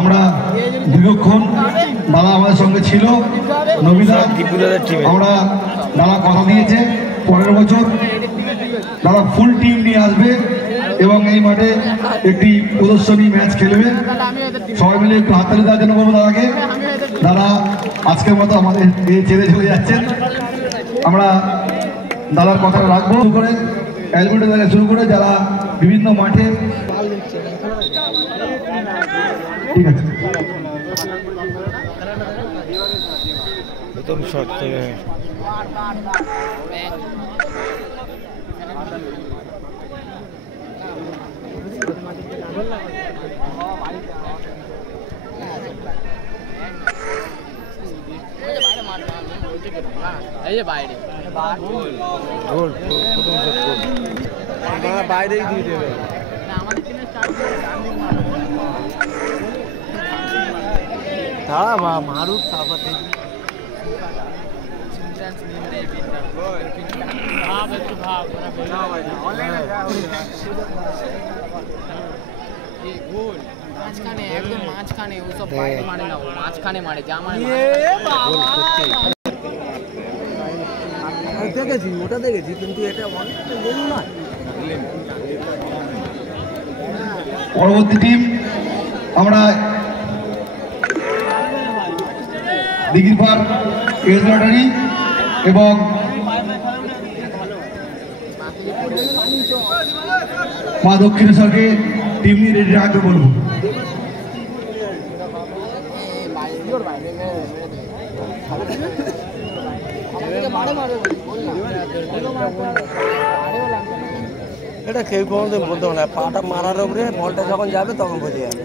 আমরা দীর্ঘক্ষণ দাদা আমাদের সঙ্গে ছিল নবীদা, আমরা দাদা কথা দিয়েছে পরের বছর দাদা ফুল টিম নিয়ে আসবে এবং এই মাঠে একটি প্রদর্শনী ম্যাচ খেলবে। সবাই মিলে একটু হাততালি দেওয়ার জন্য বলবো দাদাকে। দাদা আজকের মতো আমাদের ছেড়ে চলে যাচ্ছেন, আমরা দাদার কথাটা রাখবো করে হেলমেট থেকে শুরু করে যারা বিভিন্ন মাঠে। ঠিক আছে, প্রথম শট থেকে বাইরেই দিয়ে দেবে। মারুক তারপর মাঝখানে একদম মাঝখানে ওসব বাইরে মারে না, মাঝখানে মারে যা মারে দেখেছি, ওটা দেখেছি, কিন্তু এটা অনেকটা গোল নয়। পরবর্তী টিম আমরা দিঘির পার এস লটারি এবং মা দক্ষিণেশ্বরকে টিম নিয়ে রেডি রাখতে বলবো। এটা কেউ কোনোদিন বলতে হবে না, পাটা মারার উপরে বলটা যখন যাবে তখন বোঝা যাবে।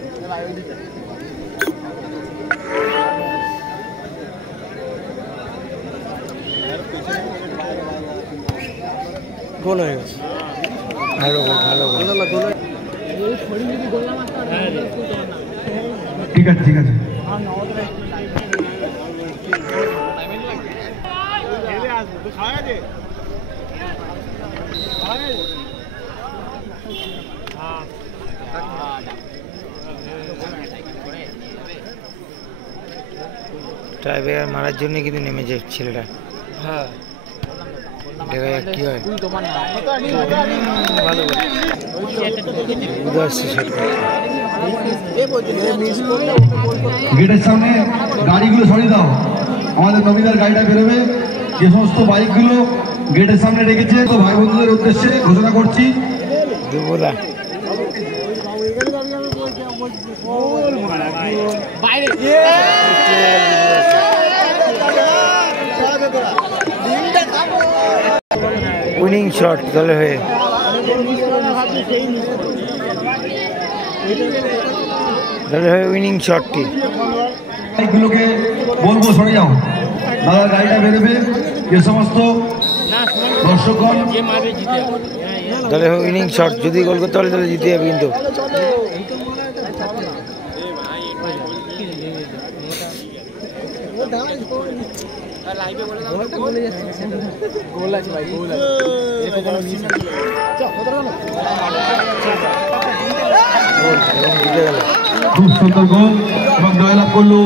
গোল হয়ে গেছে, ভালো গোল, ভালো গোল। ঠিক আছে, ঠিক আছে। টাইব্রেকার মারার জন্য কিন্তু নেমেছে ছেলেটা। হ্যাঁ, দেখা যাক কি হয়। গেটের সামনে গাড়িগুলো সরিয়ে দাও, আমাদের নবীদার গাড়িটা বেরোবে। যে সমস্ত বাইকগুলো গেটের সামনে রেখেছে তো ভাই বন্ধুদের উদ্দেশ্যে ঘোষণা করছি উইনিং শট দলে হয়ে উইনিং শটটি। বাইকগুলোকে বলবো সরে যাও, দাদার গাড়িটা বেরোবে। যে সমস্ত দর্শকগণ দলে উইনিং শট, যদি গোল করতে পারে তাহলে জিতে যাবে। কিন্তু খুব সুন্দর গোল এবং জয়লাভ করলো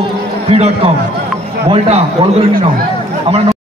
free.com। বলটা বল করে নিয়ে নাও। আমরা